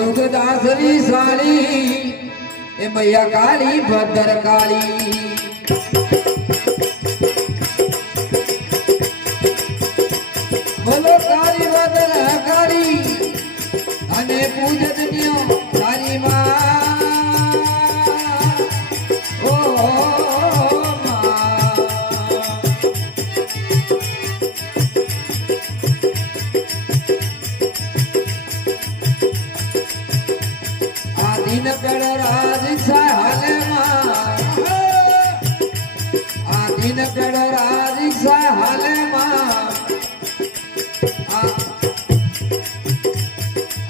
સુગદાસરી સાળી એ મૈયા કાળી ભદ્ર કાળી બોલો કાળી ભદ્ર કાળી અને પૂજનીય તારી માં ઓ दिन पेड़ राज हाले आ दिन पेड़ राज हाले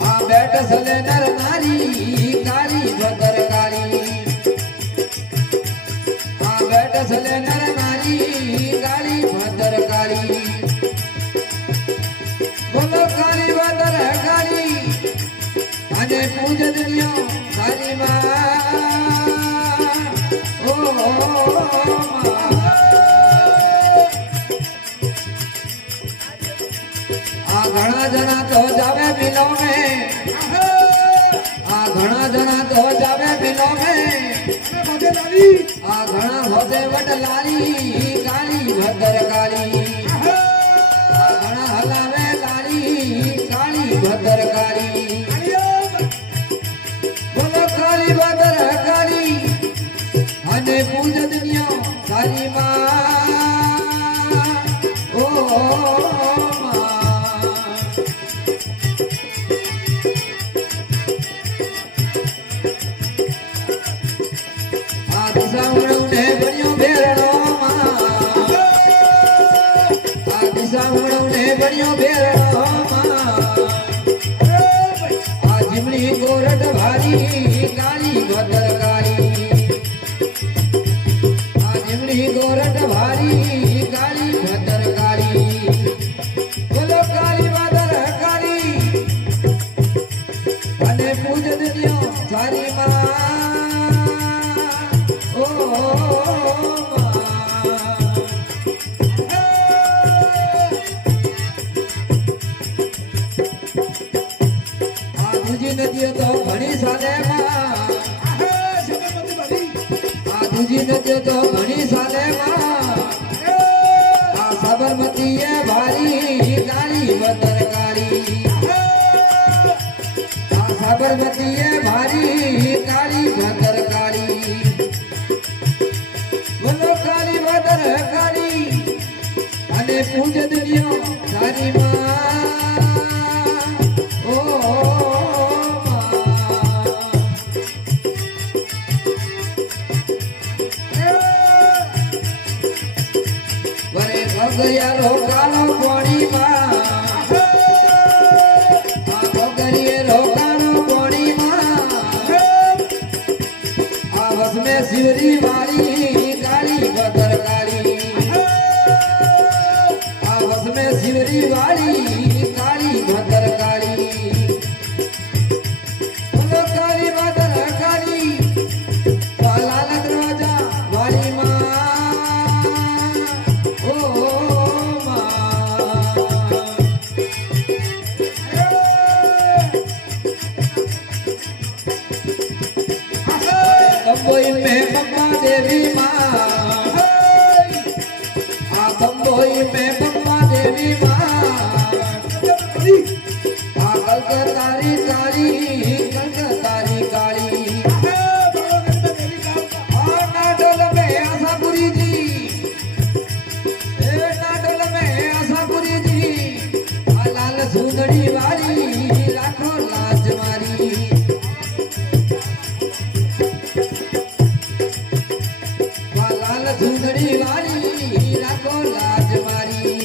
आ बैठ सले नर नारी काली भद्र काली आ बैठ सले नर नारी काली भद्र काली बोलो काली भद्र काली अने पूजनियो तारी मां ओ आ घणा जना तो जावे बिलो में आ घणा जना तो जावे बिलो में आ घणा होदे वट लारी काली भद्र काली आ घणा हलावे लारी काली भद्र काली काली भद्र काली अने पूजनियो तारी मां ओ आ दिशावणो ने बणियो भेरणो आ दिशावणो ने बणियो भेरणो आ जिमणी गोरट भारी काली भद्र काली आ जिमणी गोरट भारी काली भद्र काली बोलो काली भद्र काली अने पूजनियो तारी मां ओ आ दूजी नदी तो घणी साले दूजी नदी तो घणी साले आ साबरमती है भारी काली भद्र काली आ साबरमती है भारी काली भद्र काली बोलो काली भद्र काली अने पूजनियो तारी मां ओ गया रो कालो कोणी मां आ गोगरिए रो कालो कोणी मां आ बस में शिवरी वाली काली भद्र काली आ बस में शिवरी वाली काली भद्र काली बोलो काली भद्र काली लाल दरवाजा वाली मां ओ बम्बई में बम्बा देवी मां आ बम्बई में बम्बा देवी मां आ कलकतारी काली कलकतारी काली आ नाडोल में आशापुरी जी ए नाडोल में आशापुरी जी आ लाल सुंदरी वाली लाखों लाज मारी सुंदरी वाली लाखो लाज मारी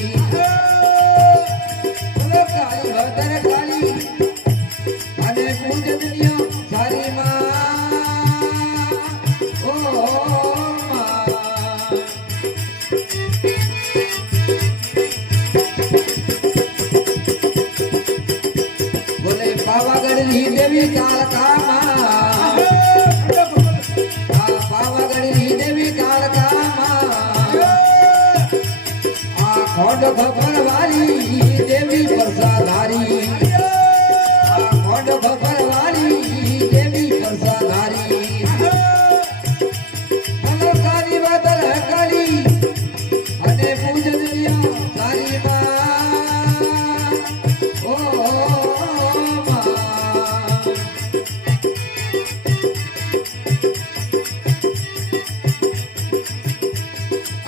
बोलो काली भद्र काली अने पूजनियो तारी मां ओ बोले पावागढ़ री देवी कालका मां पावागढ़ री देवी कालका खोंड खबर वाली देवी प्रसाधारी खोंड खबर वाली સારી માં ઓ માં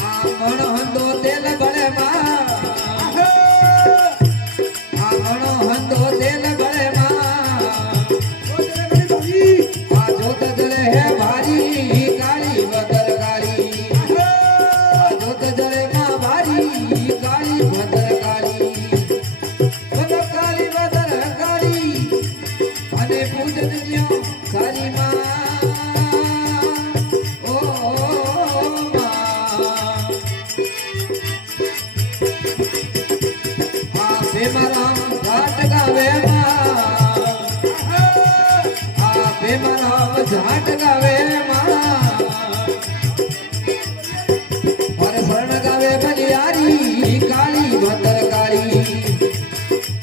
આંગણો હંધો તેલ બળે માં આંગણો હંધો તેલ બળે માં આ જોત જળે હે ભારી કાળી ભદ્રકાળી આ જોત જળે માં ભારી કાળી ભદ્રકાળી ભદ્રકાળી ભદ્રકાળી અને પૂજનીય સારી માં ઓ ભીમરામ ઘાટ ગાવે ભીમરામ ઘાટ ગાવે મારે શરણ ગાવે બલિયારી કાળી ભદ્રકાળી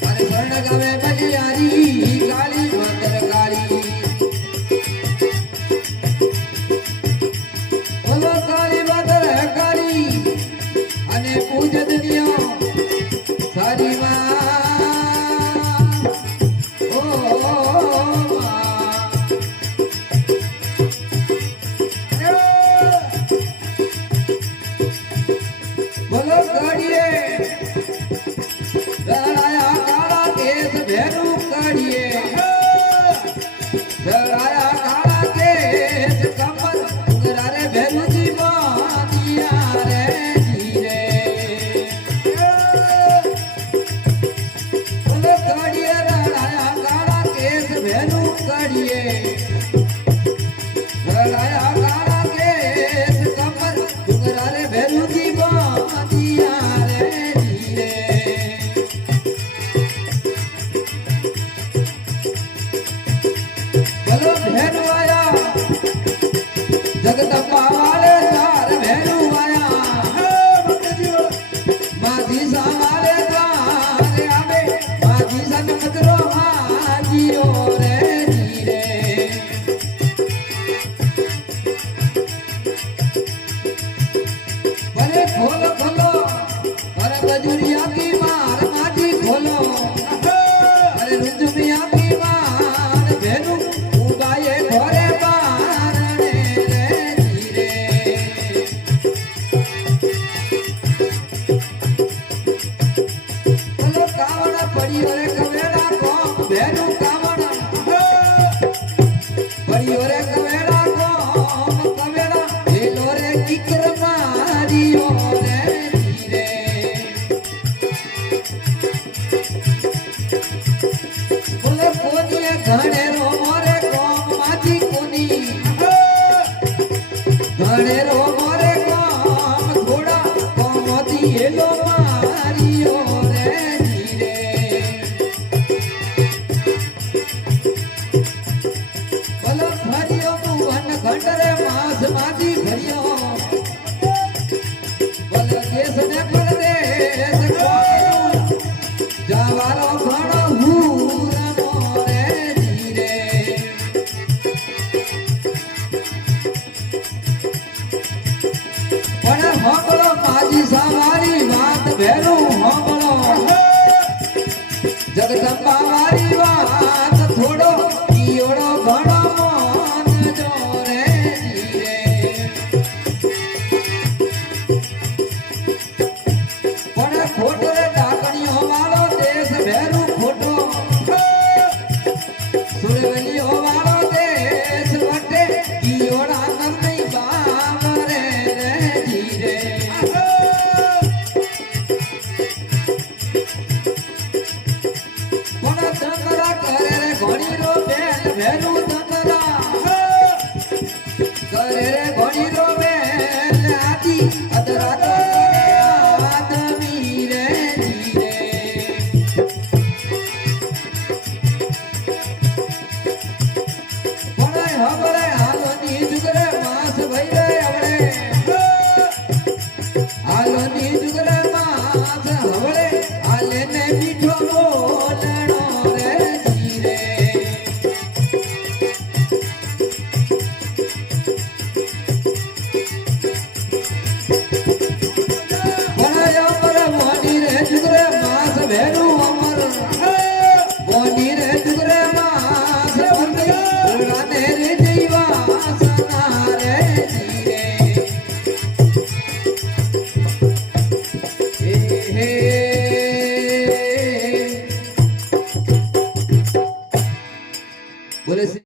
મારે શરણ ગાવે બલિયારી કાળી ભદ્રકાળી બોલો કાળી ભદ્રકાળી અને પૂજનીય સારી માં ઓ બોલો કાળીએ ધરાયા કાળા કેસ ભેરું કાળીએ ધરાયા કાળા કેસ કમર ઉંગરા રે ભેરુજી માતિયા રે જીરે કાળીએ રડાયા કાળા કેસ ભેનું કાળીએ રડાયા કાળા કેસ કમર ડુંગરા રે ભેનું દીવા રે જીરે ભલો ભેનું આયા જગદંબા વાલે ચાર ભેનું આયા માધી સામારે દ્વારે આવે માધી સનમદરો હાજીઓ રે જીરે ભલે ખોલો ખોલો અરે ગજુરિયા કી માર માજી ખોલો અરે રૂજમિયા કી માર ભેનું ઉગાયે ઘરે બારણે રે જીરે ભલો કાવડા પડ્યો રે કવેડા કોમ ભેનું